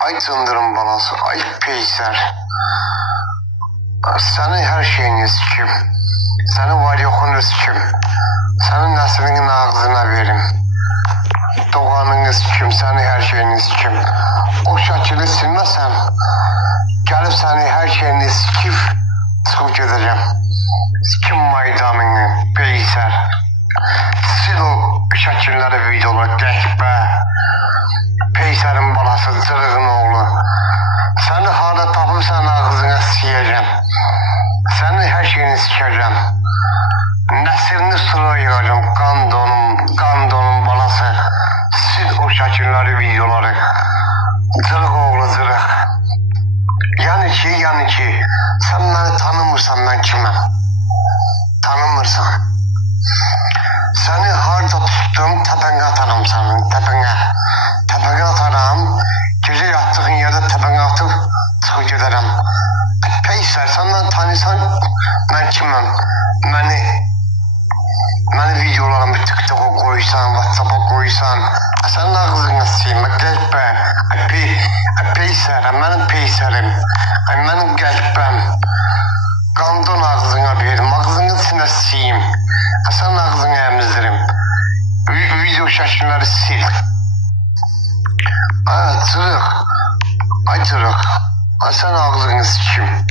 Ay Cındırın balası, ay peyser. Senin her şeyini sikim. Senin var yoxunu sikim. Senin neslinin ağzına verim. Doğanını sikim, senin her şeyini sikim. O şəkili silməsən, gəlib senin her şeyini sikip çıxıb gedəcəm. Sikim maydanını, peyser. Sil o şəkilləri, videoları, qəhbə. Peyserin balası, cırığın oğlu. Seni harda tapırsan ağzına siyeceğim. Senin her şeyini sikeceğim. Neslini sıra yığacağım. Kan donum balası. Sil o şəkilləri, videoları. Cırıq oğlu cırıq. Yani ki, sen beni tanımırsan ben kimim? Tanımırsan. Seni harda tuttum, tepene atarım senin, tepene. Tepene atarım, gece yattığın yerde tepene atıp çıkıp giderim. Peyser, sen beni tanırsan ben kimim? Beni videolarımı TikTok'a koysan, WhatsApp'a koysan, senin ağzını silme, qəlbə. Peyser, benim peyserim, benim qəlbəm. Qandon ağzına verim, ağzını sinə siyim. Senin ağzını emizdirim. Video şəkilləri sil. Cırıq. Ay cırıq. Sen ağzını sikim.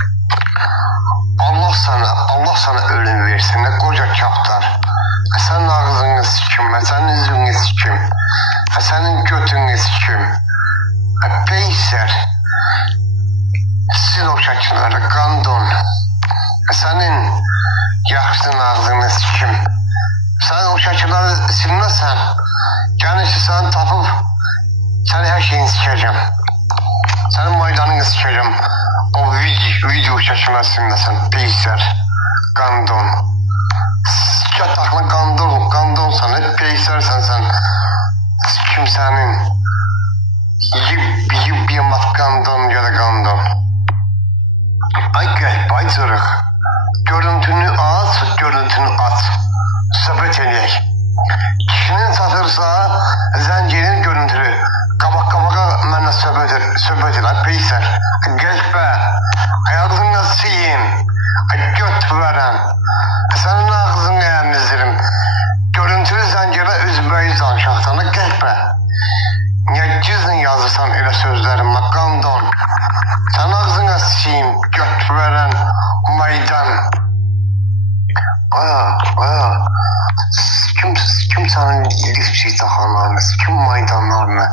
Allah sana ölüm versin. Ne koca kaftar. Senin ağzını sikim. Senin üzünü sikim. Senin götünü sikim. Peyser. Sil o şəkilləri. Qandon. Senin yaxşının ağzını sikim. Sen o şəkilləri silməsən, gəlirsə səni tapıb, səni her şeyini sikəcəm. Senin maydanını sikəcəm. O video şəkilləri silməsən, peyser, qandon. Sikət axına qandonsan, hep peysersən sən. Sikim sənin. Yiyib yemat qandon ya da qandon. Ay qəlb, ay cırıq. Görüntünü at. Söhbət eləyək. Kişinin satırsa, zəncinin görüntülü. Qabaq-qabağa mənlə söhbət elək, peyser. Qəlbə, ayağını siyin, göt verən. Sənin ağzını əmizdirim. Görüntülü zəncirə üzbəyi danışaqdan, qəlbə. Niyə gizlin yazırsan elə sözlərimə, qandon. Sənin ağzını siyin, göt verən, maydan. Kim senin lifçi taxanlarını, kim maydanlarını?